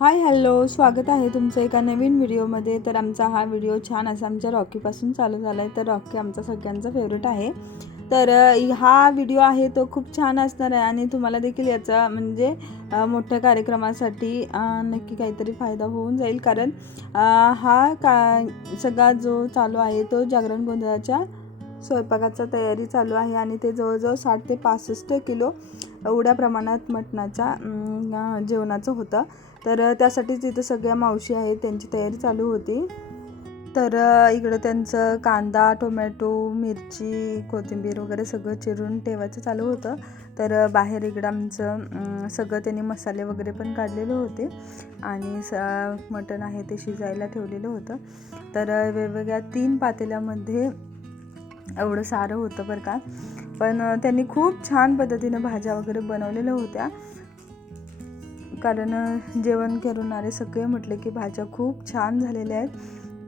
Hi hello, स्वागत आहे तुमचं एका नवीन व्हिडिओमध्ये. तर आमचा हा व्हिडिओ छान असा आमच्या रॉकीपासून चालू झाला आहे. तर रॉकी आमचा सगळ्यांचा फेवरेट आहे. तर हा व्हिडिओ आहे तो खूप छान असणार आहे आणि तुम्हाला देखील याचा म्हणजे मोठ्या कार्यक्रमासाठी नक्की काहीतरी फायदा होऊन जाईल. कारण हा सगळा जो चालू आहे तो जागरण गोंधळाच्या स्वयंपाकाचा तयारी चालू आहे आणि ते जवळजवळ 60 ते 65 किलो एवढ्या प्रमाणात मटणाचा जेवणाचं होतं. तर त्यासाठीच इथं सगळ्या मावशी आहेत, त्यांची तयारी चालू होती. तर इकडं त्यांचं कांदा, टोमॅटो, मिरची, कोथिंबीर वगैरे सगळं चिरून ठेवायचं चालू होतं. तर बाहेर इकडं आमचं सगळं त्यांनी मसाले वगैरे पण काढलेले होते आणि मटण आहे ते शिजायला ठेवलेलं होतं. तर वेगवेगळ्या 3 पातेल्यामध्ये एवढं सारं होतं बरं का. पण त्यांनी खूप छान पद्धतीनं भाज्या वगैरे बनवलेल्या होत्या. कारण जेवण करणारे सगळे म्हटले की भाज्या खूप छान झालेल्या आहेत.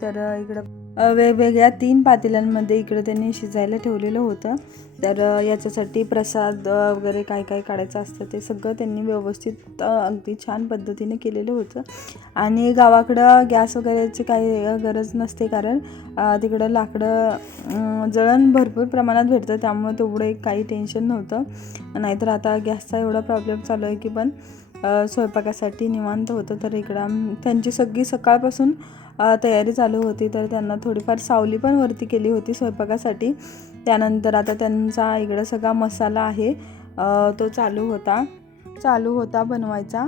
तर इकडं वेगवेगळ्या 3 पातेल्यांमध्ये इकडं त्यांनी शिजायला ठेवलेलं होतं. तर याच्यासाठी प्रसाद वगैरे काय काय काढायचं असतं ते सगळं त्यांनी व्यवस्थित अगदी छान पद्धतीने केलेलं होतं. आणि गावाकडं गॅस वगैरेची काही गरज नसते, कारण तिकडं लाकडं जळण भरपूर प्रमाणात भेटतं, त्यामुळे तेवढं काही टेन्शन नव्हतं. नाहीतर आता गॅसचा एवढा प्रॉब्लेम चालू आहे की पण स्वयंपाकासाठी निवांत होतं. तर इकडं त्यांची सगळी सकाळपासून तयारी चालू होती. तर त्यांना थोडीफार सावली पण वरती केली होती स्वयंपाकासाठी. त्यानंतर आता त्यांचा इकडं सगळा मसाला आहे तो चालू होता बनवायचा.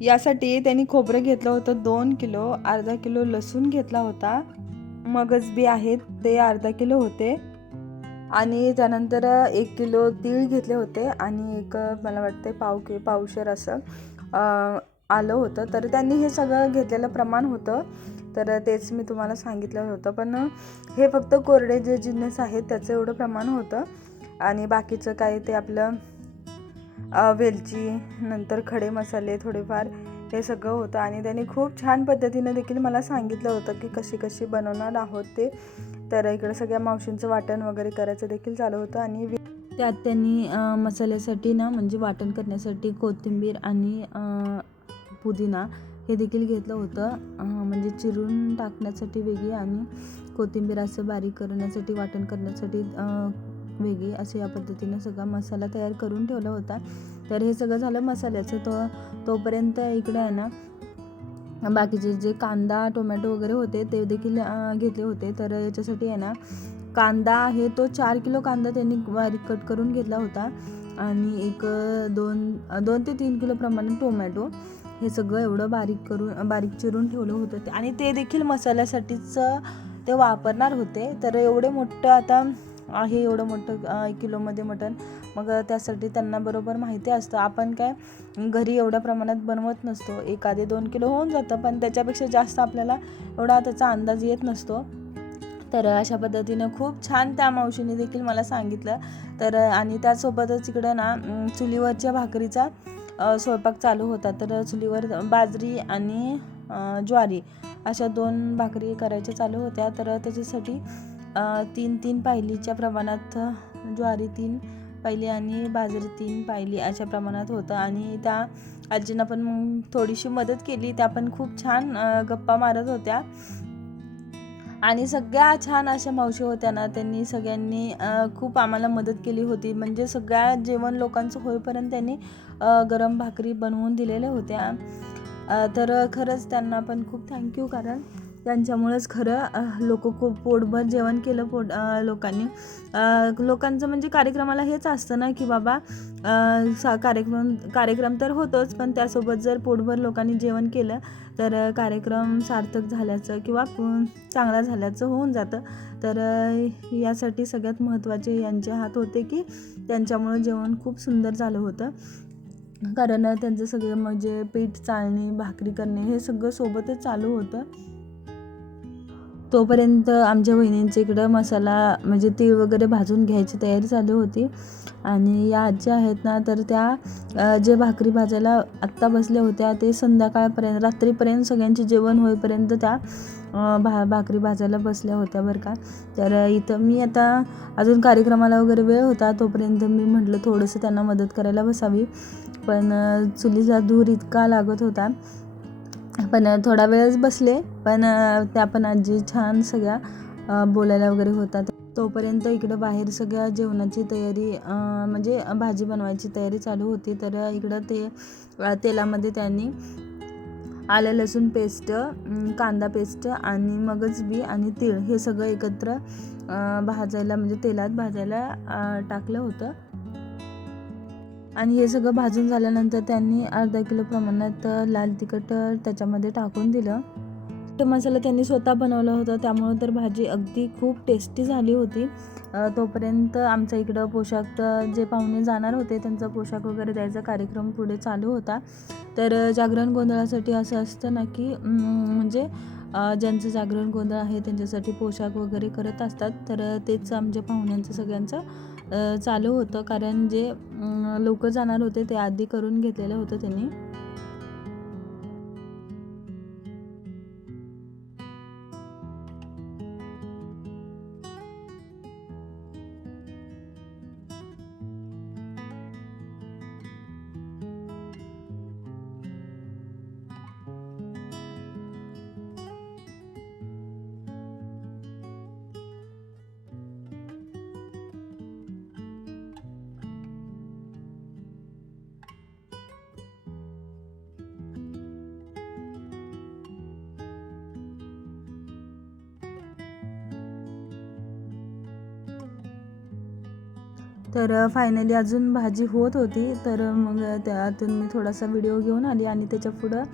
यासाठी त्यांनी खोबरं घेतलं होतं 2 किलो, अर्धा किलो लसूण घेतला होता, मगज बी आहेत ते अर्धा किलो होते आणि त्यानंतर 1 किलो तीळ घेतले होते आणि एक मला वाटते पावशेर असं आलं होतं. तर त्यांनी हे सगळं घेतलेलं प्रमाण होतं. तर तेच मी तुम्हाला सांगितलं होतं. पण हे फक्त कोरडे जे जिन्नस आहेत त्याचं एवढं प्रमाण होतं आणि बाकीचं काय ते आपलं वेलची, नंतर खडे मसाले थोडेफार, हे सगळं होतं. आणि त्यांनी खूप छान पद्धतीनं देखील मला सांगितलं होतं की कशी कशी बनवणार आहोत ते. तर इकडे सगळ्या मावशींचं वाटण वगैरे करायचं देखील चालू होतं आणि त्यात त्यांनी मसाल्यासाठी ना म्हणजे वाटण करण्यासाठी कोथिंबीर आणि पुदिना हे देखील घेतलं होतं. म्हणजे चिरून टाकण्यासाठी वेगळी आणि कोथिंबीर असं बारीक करण्यासाठी, वाटण करण्यासाठी वेगळी, असे या पद्धतीनं सगळा मसाला तयार करून ठेवला होता. तर हे सगळं झालं मसाल्याचं. तोपर्यंत इकडे आहे ना बाकीचे जे कांदा, टोमॅटो वगैरे होते ते देखील घेतले होते. तर याच्यासाठी आहे ना कांदा आहे तो 4 किलो कांदा त्यांनी बारीक कट करून घेतला होता आणि एक 2 ते 3 किलो प्रमाणे टोमॅटो, हे सगळं एवढं बारीक चिरून ठेवलं होतं. आणि ते देखील मसाल्यासाठीच ते वापरणार होते. तर एवढं मोठं आता आहे, एवढं मोठं 1 किलोमध्ये मटण, मग त्यासाठी त्यांना बरोबर माहिती असतं. आपण काय घरी एवढ्या प्रमाणात बनवत नसतो, 1 ते 2 किलो होऊन जातं, पण त्याच्यापेक्षा जास्त आपल्याला एवढा त्याचा अंदाज येत नसतो. तर अशा पद्धतीनं खूप छान त्या मावशीने देखील मला सांगितलं. तर आणि त्यासोबतच इकडं ना चुलीवरच्या भाकरीचा स्वयंपाक चालू होता. तर चुलीवर बाजरी आणि ज्वारी अशा 2 भाकरी करायच्या चालू होत्या. तर त्याच्यासाठी 3 पायलीच्या प्रमाणात ज्वारी 3 पायली आणि बाजरी 3 पायली अशा प्रमाणात होतं. आणि त्या आजींना पण मग थोडीशी मदत केली. त्या पण खूप छान गप्पा मारत होत्या आणि सगळ्या छान अशा मावशी होत्या ना, त्यांनी सगळ्यांनी खूप आम्हाला मदत केली होती. म्हणजे सगळ्या जेवण लोकांचं होईपर्यंत त्यांनी गरम भाकरी बनवून दिलेल्या होत्या. तर खरंच त्यांना पण खूप थँक्यू, कारण त्यांच्यामुळेच खरं लोक खूप पोटभर जेवण केलं लोकांचं म्हणजे कार्यक्रमाला हेच असतं ना की बाबा कार्यक्रम तर होतोच, पण त्यासोबत जर पोटभर लोकांनी जेवण केलं तर कार्यक्रम सार्थक झाल्याचं किंवा चांगला झाल्याचं होऊन जातं. तर यासाठी सगळ्यात महत्त्वाचे यांचे हात होते की त्यांच्यामुळं जेवण खूप सुंदर झालं होतं. कारण त्यांचं सगळं म्हणजे पीठ चाळणे, भाकरी करणे हे सगळं सोबतच चालू होतं. तोपर्यंत आमच्या बहिणींच्या इकडं मसाला म्हणजे तीळ वगैरे भाजून घ्यायची तयारी चालू होती. आणि या आज्या आहेत ना, तर त्या जे भाकरी भाजायला आत्ता बसल्या होत्या ते संध्याकाळपर्यंत, रात्रीपर्यंत सगळ्यांचे जेवण होईपर्यंत त्या भाकरी भाजायला बसल्या होत्या बरं का. तर इथं मी आता अजून कार्यक्रमाला वगैरे वेळ होता, तोपर्यंत मी म्हटलं थोडंसं त्यांना मदत करायला बसावी. पण चुलीचा धूर इतका लागत होता पण थोडा वेळच बसले, पण त्या पण आजी छान सगळ्या बोलायला वगैरे होतात. तोपर्यंत इकडं बाहेर सगळ्या जेवणाची तयारी म्हणजे भाजी बनवायची तयारी चालू होती. तर इकडं तेलामध्ये त्यांनी आलं लसूण पेस्ट, कांदा पेस्ट आणि मगज बी आणि तीळ हे सगळं एकत्र भाजायला म्हणजे तेलात भाजायला टाकलं होतं. आणि हे सगळं भाजून झाल्यानंतर त्यांनी अर्धा किलो प्रमाणात लाल तिखट त्याच्यामध्ये टाकून दिलं. तो मसाला त्यांनी स्वतः बनवला होता, त्यामुळं तर भाजी अगदी खूप टेस्टी झाली होती. तोपर्यंत आमच्या इकडं पोशाख जे पाहुणे जाणार होते त्यांचा पोशाख वगैरे द्यायचा कार्यक्रम पुढे चालू होता. तर जागरण गोंधळासाठी असं असतं ना की म्हणजे ज्यांचं जागरण गोंधळ आहे त्यांच्यासाठी पोशाख वगैरे करत असतात. तर तेच आमच्या पाहुण्यांचं सगळ्यांचं चालू होतं, कारण जे लोक जाणार होते ते आधी करून घेतलेलं होतं त्यांनी. तर फायनली अजून भाजी होत होती. तर मग त्यातून मी थोडासा व्हिडिओ घेऊन आली आणि त्याच्या पुढं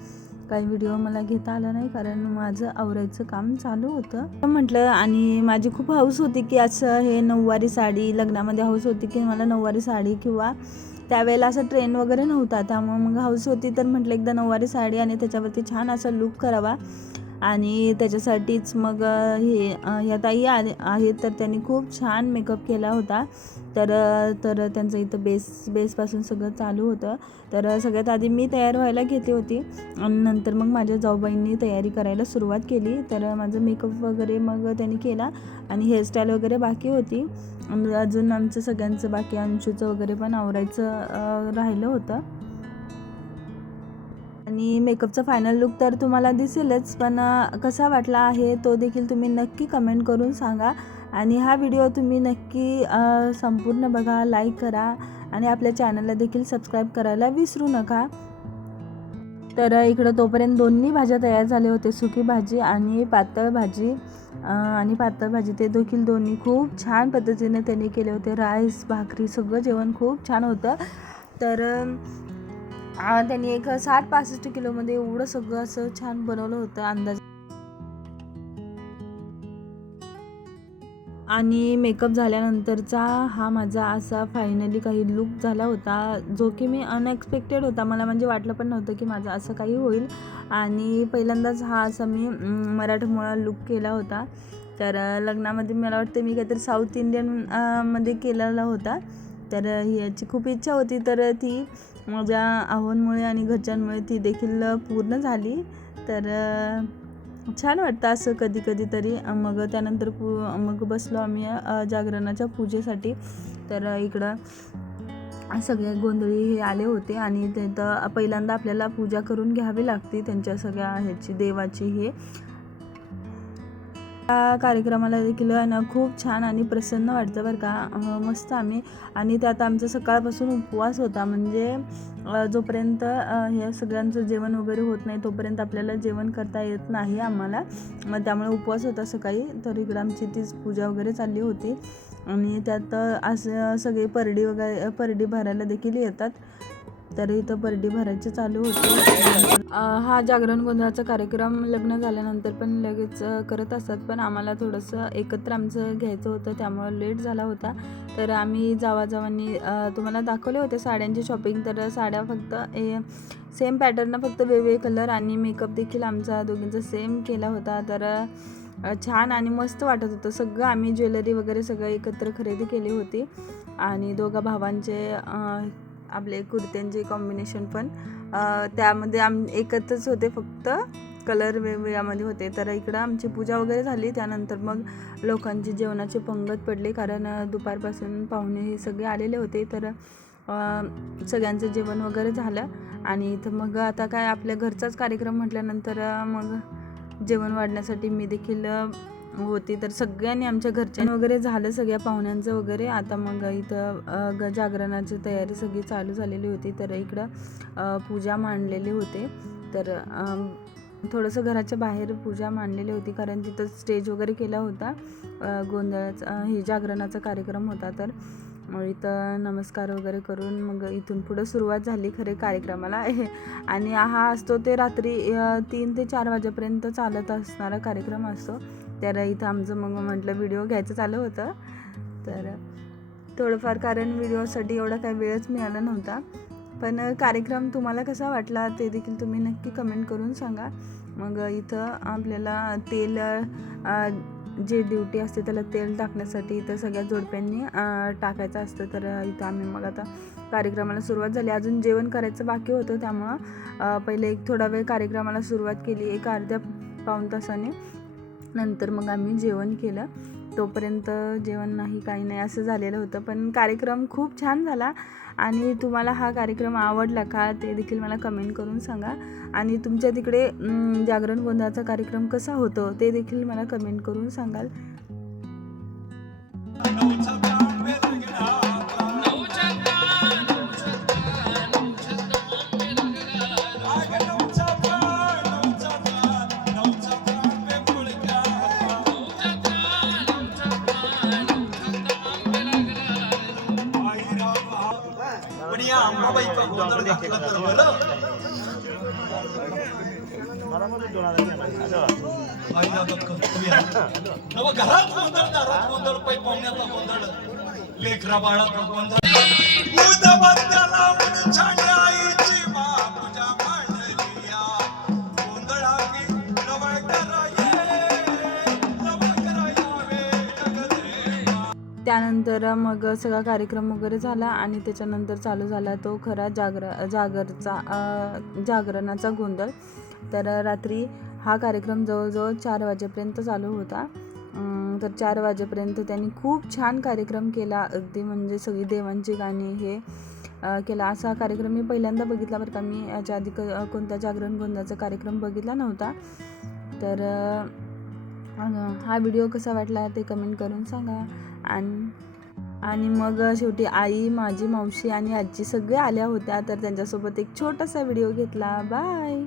काही व्हिडिओ मला घेता आला नाही, कारण माझं आवरायचं काम चालू होतं म्हटलं. आणि माझी खूप हौस होती की असं हे नऊवारी साडी, लग्नामध्ये हौस होती की मला नऊवारी साडी, किंवा त्यावेळेला असं ट्रेंड वगैरे नव्हता, त्यामुळे मग हौस होती. तर म्हटलं एकदा नऊवारी साडी आणि त्याच्यावरती छान असा लूक करावा. आणि त्याच्यासाठीच मग ह्या ताई आहेत, तर त्यांनी खूप छान मेकअप केला होता. तर त्यांचं इथं बेसपासून सगळं चालू होतं. तर सगळ्यात आधी मी तयार व्हायला घेतली होती आणि नंतर मग माझ्या जाऊबाईंनी तयारी करायला सुरुवात केली. तर माझं मेकअप वगैरे मग त्यांनी केला आणि हेअरस्टाईल वगैरे बाकी होती. अजून आमचं सगळ्यांचं बाकी अंशूचं वगैरे पण आवरायचं राहिलं होतं. आणि मेकअपचा फायनल लुक तर तुम्हाला दिसेलच, पण कसा वाटला आहे तो देखील तुम्ही नक्की कमेंट करून सांगा. आणि हा व्हिडिओ तुम्ही नक्की संपूर्ण बघा, लाईक करा आणि आपल्या चॅनलला देखील सबस्क्राईब करायला विसरू नका. तर इकडं तोपर्यंत दोन्ही भाज्या तयार झाले होते, सुकी भाजी आणि पातळ भाजी. आणि पातळ भाजी ते देखील दोन्ही खूप छान पद्धतीने त्यांनी केले होते. राईस, भाकरी सगळं जेवण खूप छान होतं. तर त्यांनी एक 60-65 किलोमध्ये एवढं सगळं असं छान बनवलं होतं अंदाज. आणि मेकअप झाल्यानंतरचा हा माझा असा फायनली काही लूक झाला होता, जो की मी अनएक्सपेक्टेड होता. मला म्हणजे वाटलं पण नव्हतं की माझं असं काही होईल. आणि पहिल्यांदाच हा असा मी मराठमोळा लूक केला होता. तर लग्नामध्ये मला वाटतं मी काहीतरी साऊथ इंडियन मध्ये केलेला होता. तर याची खूप इच्छा होती, तर ती माझ्या आव्हानमुळे आणि घरच्यांमुळे ती देखील पूर्ण झाली. तर छान वाटतं असं कधी कधी तरी. मग त्यानंतर मग बसलो आम्ही जागरणाच्या पूजेसाठी. तर इकडं सगळे गोंधळी हे आले होते आणि तिथं पहिल्यांदा आपल्याला पूजा करून घ्यावी लागते त्यांच्या सगळ्या ह्याची, देवाची. हे कार्यक्रमाला देखील ना खूप छान आणि प्रसन्न वाटतं बरं का. मस्त आम्ही, आणि त्यात आमचा सकाळपासून उपवास होता. म्हणजे जोपर्यंत हे सगळ्यांचं जेवण वगैरे होत नाही तोपर्यंत आपल्याला जेवण करता येत नाही आम्हाला. मग त्यामुळे उपवास होता सकाळी. तर इकडं आमची तीच पूजा वगैरे चालली होती. आणि त्यात असं सगळे परडी भरायला देखील येतात. तर इथं परडी भरायची चालू होते. हा जागरण गोंधळाचा कार्यक्रम लग्न झाल्यानंतर पण लगेच करत असतात, पण आम्हाला थोडंसं एकत्र आमचं घ्यायचं होतं, त्यामुळं लेट झाला होता. तर आम्ही जावाजावांनी तुम्हाला दाखवले होते साड्यांची शॉपिंग. तर साड्या फक्त सेम पॅटर्न, फक्त वेगवेगळे कलर, आणि मेकअप देखील आमचा दोघींचा सेम केला होता. तर छान आणि मस्त वाटत होतं. सगळं आम्ही ज्वेलरी वगैरे सगळं एकत्र खरेदी केली होती. आणि दोघा भावांचे आपले कुर्त्यांचे कॉम्बिनेशन पण त्यामध्ये एकत्रच होते, फक्त कलर वेगवेगळ्यामध्ये होते. तर इकडं आमची पूजा वगैरे झाली. त्यानंतर मग लोकांची जेवणाची पंगत पडली, कारण दुपारपासून पाहुणे हे सगळे आलेले होते. तर सगळ्यांचं जेवण वगैरे झालं आणि इथं मग आता काय आपल्या घरचाच कार्यक्रम म्हटल्यानंतर मग जेवण वाढण्यासाठी मी देखील होती. तर सगळ्यांनी आमच्या घरच्यांनी वगैरे झालं सगळ्या पाहुण्यांचं वगैरे. आता मग इथं जागरणाची तयारी सगळी चालू झालेली होती. तर इकडं पूजा मांडलेली होते. तर थोडंसं घराच्या बाहेर पूजा मांडलेली होती कारण तिथं स्टेज वगैरे केला होता. गोंधळाचा जागरणाचा कार्यक्रम होता. तर मग इथं नमस्कार वगैरे करून मग इथून पुढं सुरुवात झाली खरे कार्यक्रमाला. आणि हा असतो ते रात्री 3 ते 4 वाजेपर्यंत चालत असणारा कार्यक्रम असतो. तर इथं आमचं मग म्हटलं व्हिडिओ घ्यायचं चालू होतं. तर थोडंफार कारण व्हिडिओसाठी एवढा काही वेळच मिळाला नव्हता. पण कार्यक्रम तुम्हाला कसा वाटला ते देखील तुम्ही नक्की कमेंट करून सांगा. मग इथं आपल्याला तेल जे ड्युटी असते त्याला तेल टाकण्यासाठी इथं सगळ्या जोडप्यांनी टाकायचं असतं. तर इथं आम्ही मग आता कार्यक्रमाला सुरुवात झाली. अजून जेवण करायचं बाकी होतं त्यामुळं पहिले एक थोडा वेळ कार्यक्रमाला सुरुवात केली, एक अर्ध्या पाऊण तासाने. नंतर मग आम्ही जेवण केलं. तोपर्यंत जेवण नाही काही नाही असं झालेलं होतं. पण कार्यक्रम खूप छान झाला. आणि तुम्हाला हा कार्यक्रम आवडला का ते देखील मला कमेंट करून सांगा. आणि तुमच्या तिकडे जागरण गोंधळाचा कार्यक्रम कसा होतो ते देखील मला कमेंट करून सांगाल. घरात गोंधळ, दारात गोंधळ, पै पाहुण्याचा गोंधळ, लेकरा बाळाचा गोंधळ. त्यानंतर मग सगळा कार्यक्रम वगैरे झाला आणि त्याच्यानंतर चालू झाला तो खरा जागरणाचा गोंधळ. तर रात्री हा कार्यक्रम जवळजवळ 4 वाजेपर्यंत चालू होता. तर 4 वाजेपर्यंत त्यांनी खूप छान कार्यक्रम केला. अगदी म्हणजे सगळी देवांची गाणी हे केला. असा कार्यक्रम मी पहिल्यांदा बघितला बरं का. मी याच्या आधी कोणत्या जागरण गोंधळाचा कार्यक्रम बघितला नव्हता. तर हा व्हिडिओ कसा वाटला ते कमेंट करून सांगा. आणि मग शेवटी आई, माझी मावशी आणि आजी सगळे आल्या होत्या. तर त्यांच्यासोबत एक छोटासा व्हिडिओ घेतला. बाय.